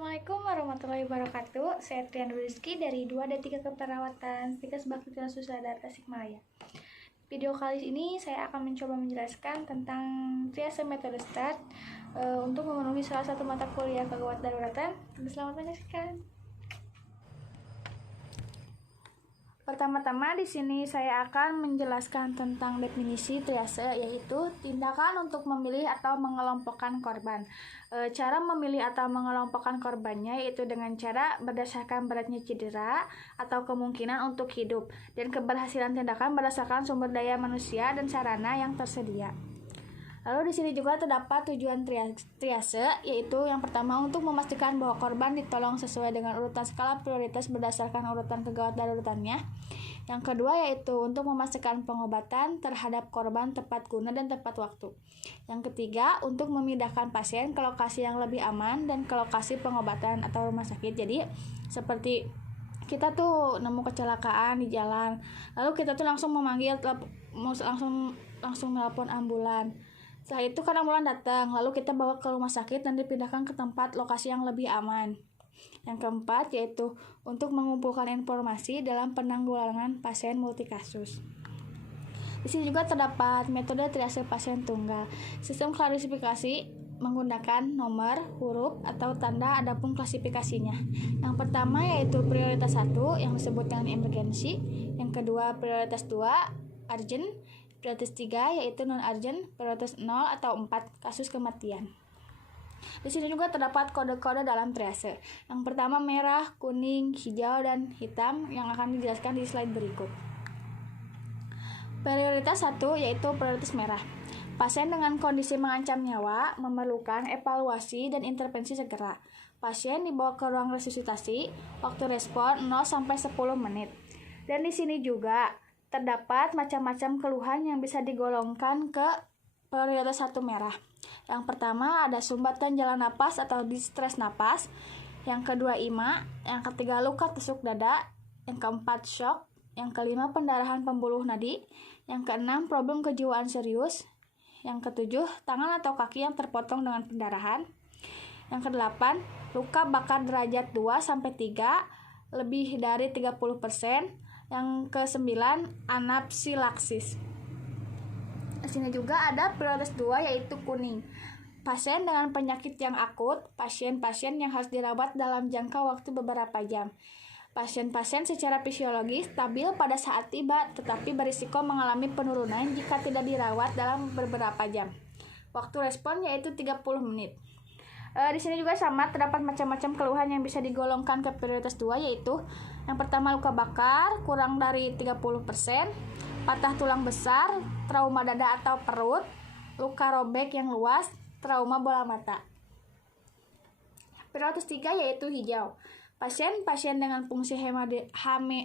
Assalamualaikum warahmatullahi wabarakatuh. Saya Trian Rizky dari 2 dan 3 Keperawatan Stikes Bakti Susada Tasikmalaya. Video kali ini saya akan mencoba menjelaskan tentang triase metode START untuk memenuhi salah satu mata kuliah kegawat daruratan. Selamat menyaksikan. Pertama-tama di sini saya akan menjelaskan tentang definisi triase, yaitu tindakan untuk memilih atau mengelompokkan korban. Cara memilih atau mengelompokkan korbannya yaitu dengan cara berdasarkan beratnya cedera atau kemungkinan untuk hidup, dan keberhasilan tindakan berdasarkan sumber daya manusia dan sarana yang tersedia. Lalu di sini juga terdapat tujuan triase, yaitu yang pertama untuk memastikan bahwa korban ditolong sesuai dengan urutan skala prioritas berdasarkan urutan kegawat daruratannya. Yang kedua yaitu untuk memastikan pengobatan terhadap korban tepat guna dan tepat waktu. Yang ketiga untuk memindahkan pasien ke lokasi yang lebih aman dan ke lokasi pengobatan atau rumah sakit. Jadi seperti kita tuh nemu kecelakaan di jalan, lalu kita tuh langsung melapor ambulan. Setelah itu kan ambulan datang, lalu kita bawa ke rumah sakit dan dipindahkan ke tempat lokasi yang lebih aman. Yang keempat yaitu untuk mengumpulkan informasi dalam penanggulangan pasien multikasus. Di sini juga terdapat metode triase pasien tunggal. Sistem klasifikasi menggunakan nomor, huruf, atau tanda, adapun klasifikasinya. Yang pertama yaitu prioritas 1 yang disebut dengan emergency. Yang kedua prioritas 2 urgent. Prioritas 3 yaitu non-urgent, prioritas 0 atau 4 kasus kematian. Di sini juga terdapat kode-kode dalam triase. Yang pertama merah, kuning, hijau, dan hitam yang akan dijelaskan di slide berikut. Prioritas 1 yaitu prioritas merah. Pasien dengan kondisi mengancam nyawa memerlukan evaluasi dan intervensi segera. Pasien dibawa ke ruang resusitasi, waktu respon 0-10 menit. Dan di sini juga terdapat macam-macam keluhan yang bisa digolongkan ke prioritas 1 merah. Yang pertama ada sumbatan jalan napas atau distres napas. Yang kedua IMA. Yang ketiga luka tusuk dada. Yang keempat shock. Yang kelima pendarahan pembuluh nadi. Yang keenam problem kejiwaan serius. Yang ketujuh tangan atau kaki yang terpotong dengan pendarahan. Yang kedelapan luka bakar derajat 2-3 lebih dari 30%. Yang ke-9 anafilaksis. Di sini juga ada prioritas 2 yaitu kuning. Pasien dengan penyakit yang akut, pasien-pasien yang harus dirawat dalam jangka waktu beberapa jam. Pasien-pasien secara fisiologis stabil pada saat tiba tetapi berisiko mengalami penurunan jika tidak dirawat dalam beberapa jam. Waktu respon yaitu 30 menit. Di sini juga sama terdapat macam-macam keluhan yang bisa digolongkan ke prioritas 2 yaitu yang pertama luka bakar kurang dari 30%, patah tulang besar, trauma dada atau perut, luka robek yang luas, trauma bola mata. Prioritas 3 yaitu hijau. Pasien-pasien dengan fungsi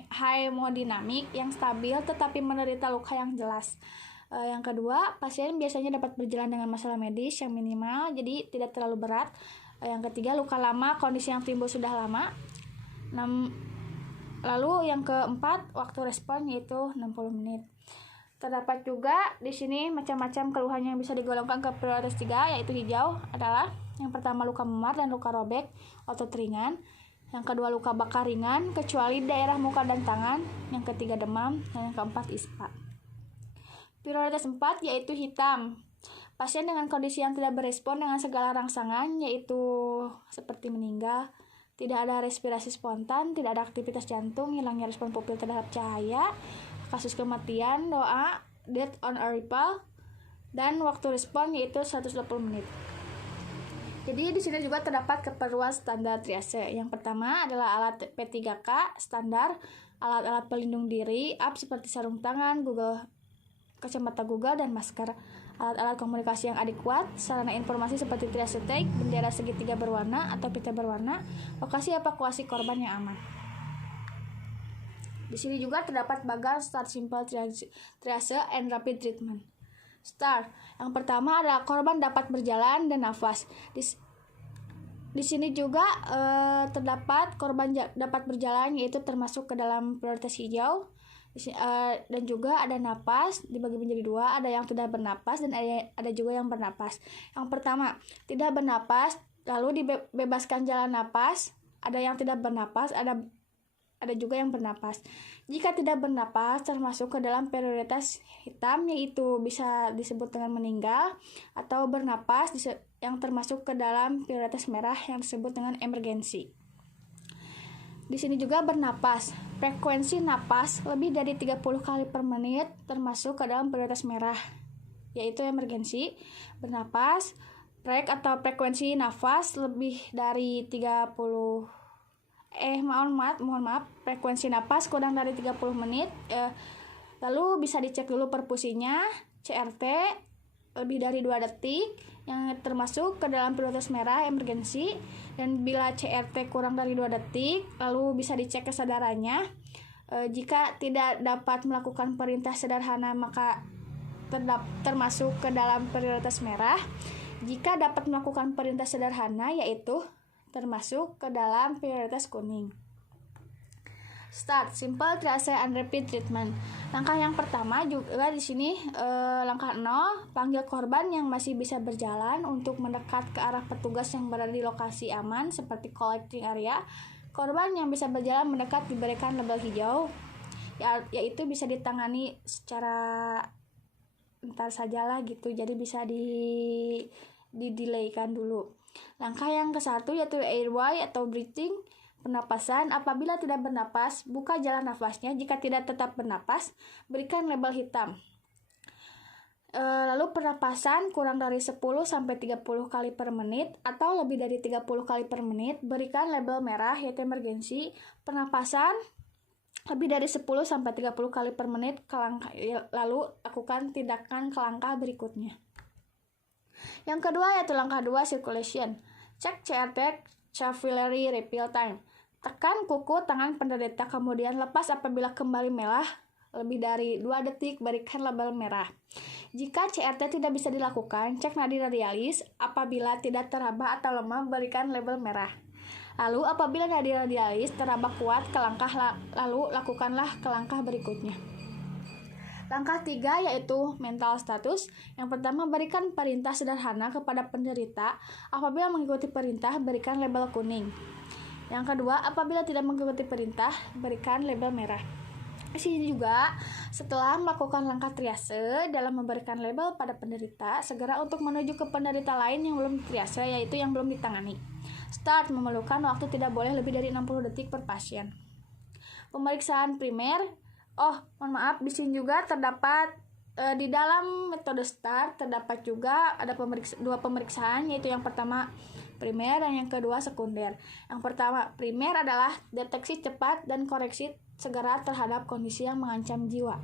hemodinamik yang stabil tetapi menderita luka yang jelas. Yang kedua, pasien biasanya dapat berjalan dengan masalah medis yang minimal, jadi tidak terlalu berat. Yang ketiga, luka lama, kondisi yang timbul sudah lama. Lalu yang keempat, waktu respon yaitu 60 menit. Terdapat juga di sini macam-macam keluhan yang bisa digolongkan ke prioritas 3 yaitu hijau adalah yang pertama luka memar dan luka robek otot ringan. Yang kedua luka bakar ringan kecuali daerah muka dan tangan. Yang ketiga demam dan yang keempat ispa. Prioritas 4 yaitu hitam. Pasien dengan kondisi yang tidak berespon dengan segala rangsangan yaitu seperti meninggal, tidak ada respirasi spontan, tidak ada aktivitas jantung, hilangnya respon pupil terhadap cahaya, kasus kematian, doa, death on arrival, dan waktu respon yaitu 120 menit. Jadi di sini juga terdapat keperluan standar triase. Yang pertama adalah alat P3K standar, alat-alat pelindung diri, seperti sarung tangan, kacamata Google, dan masker, alat-alat komunikasi yang adekuat, sarana informasi seperti triase tag, bendera segitiga berwarna atau pita berwarna, lokasi evakuasi korban yang aman. Di sini juga terdapat bagan START Simple Triase and Rapid Treatment. START, yang pertama adalah korban dapat berjalan dan nafas. Di sini juga terdapat korban dapat berjalan yaitu termasuk ke dalam prioritas hijau. Dan juga ada napas dibagi menjadi 2, ada yang tidak bernapas dan ada juga yang bernapas. Yang pertama tidak bernapas Lalu dibebaskan jalan napas, ada yang tidak bernapas, ada juga yang bernapas. Jika tidak bernapas termasuk ke dalam prioritas hitam, yaitu bisa disebut dengan meninggal, atau bernapas yang termasuk ke dalam prioritas merah yang disebut dengan emergensi. Di sini juga bernapas. Frekuensi napas lebih dari 30 kali per menit termasuk ke dalam prioritas merah, yaitu emergensi. Bernapas, atau frekuensi nafas lebih dari 30 mohon maaf, frekuensi napas kurang dari 30 menit. Lalu bisa dicek dulu perfusinya, CRT lebih dari 2 detik yang termasuk ke dalam prioritas merah emergensi, dan bila CRT kurang dari 2 detik lalu bisa dicek kesadarannya. Jika tidak dapat melakukan perintah sederhana maka termasuk ke dalam prioritas merah. Jika dapat melakukan perintah sederhana yaitu termasuk ke dalam prioritas kuning. Start simple triage and repeat treatment. Langkah yang pertama juga di sini langkah 0, panggil korban yang masih bisa berjalan untuk mendekat ke arah petugas yang berada di lokasi aman seperti collecting area. Korban yang bisa berjalan mendekat diberikan label hijau, yaitu bisa ditangani secara bentar sajalah gitu, jadi bisa di-delaykan dulu. Langkah yang ke-1 yaitu airway atau breathing, pernapasan. Apabila tidak bernapas, buka jalan nafasnya. Jika tidak tetap bernapas, berikan label hitam. Lalu pernapasan kurang dari 10-30 kali per menit atau lebih dari 30 kali per menit, berikan label merah yaitu emergensi. Pernapasan lebih dari 10-30 kali per menit, lalu lakukan tindakan ke langkah berikutnya. Yang kedua yaitu langkah 2, circulation. Cek CRT, capillary refill time. Tekan kuku tangan penderita, kemudian lepas apabila kembali merah lebih dari 2 detik, berikan label merah. Jika CRT tidak bisa dilakukan, cek nadi radialis. Apabila tidak teraba atau lemah, berikan label merah. Lalu apabila nadi radialis teraba kuat lalu lakukanlah ke langkah berikutnya. Langkah 3 yaitu mental status. Yang pertama, berikan perintah sederhana kepada penderita. Apabila mengikuti perintah, berikan label kuning. Yang kedua, apabila tidak mengikuti perintah, berikan label merah. Di sini juga, setelah melakukan langkah triase dalam memberikan label pada penderita, segera untuk menuju ke penderita lain yang belum triase, yaitu yang belum ditangani. Start memerlukan waktu tidak boleh lebih dari 60 detik per pasien. Pemeriksaan primer. Mohon maaf, di sini juga terdapat di dalam metode START terdapat juga ada dua pemeriksaan, yaitu yang pertama primer dan yang kedua sekunder. Yang pertama primer adalah deteksi cepat dan koreksi segera terhadap kondisi yang mengancam jiwa.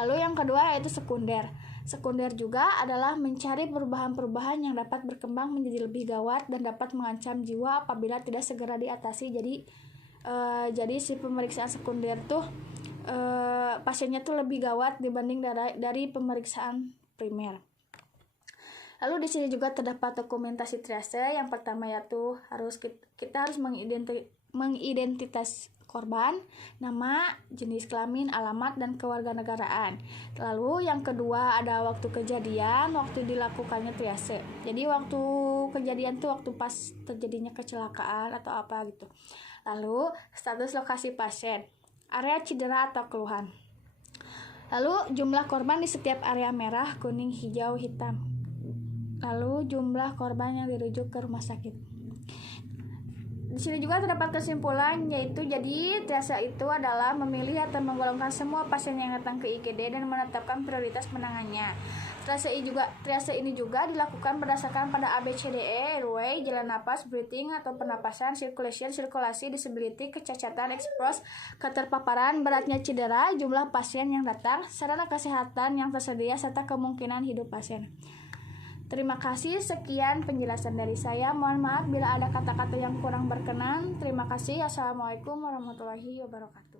Lalu yang kedua yaitu sekunder. Sekunder juga adalah mencari perubahan-perubahan yang dapat berkembang menjadi lebih gawat dan dapat mengancam jiwa apabila tidak segera diatasi. Jadi si pemeriksaan sekunder tuh pasiennya tuh lebih gawat dibanding dari pemeriksaan primer. Lalu di sini juga terdapat dokumentasi triase. Yang pertama yaitu kita harus mengidentitas korban, nama, jenis kelamin, alamat, dan kewarganegaraan. Lalu yang kedua ada waktu kejadian, waktu dilakukannya triase. Jadi waktu kejadian tuh waktu pas terjadinya kecelakaan atau apa gitu. Lalu status lokasi pasien, area cedera atau keluhan. Lalu jumlah korban di setiap area merah, kuning, hijau, hitam. Lalu jumlah korban yang dirujuk ke rumah sakit. Di sini juga terdapat kesimpulan, yaitu jadi triase itu adalah memilih atau menggolongkan semua pasien yang datang ke IGD dan menetapkan prioritas penanganannya. Triase ini juga dilakukan berdasarkan pada ABCDE, airway, jalan napas, breathing atau pernapasan, circulation, sirkulasi, disability, kecacatan, expose, keterpaparan, beratnya cedera, jumlah pasien yang datang, sarana kesehatan yang tersedia, serta kemungkinan hidup pasien. Terima kasih, sekian penjelasan dari saya. Mohon maaf bila ada kata-kata yang kurang berkenan. Terima kasih. Assalamualaikum warahmatullahi wabarakatuh.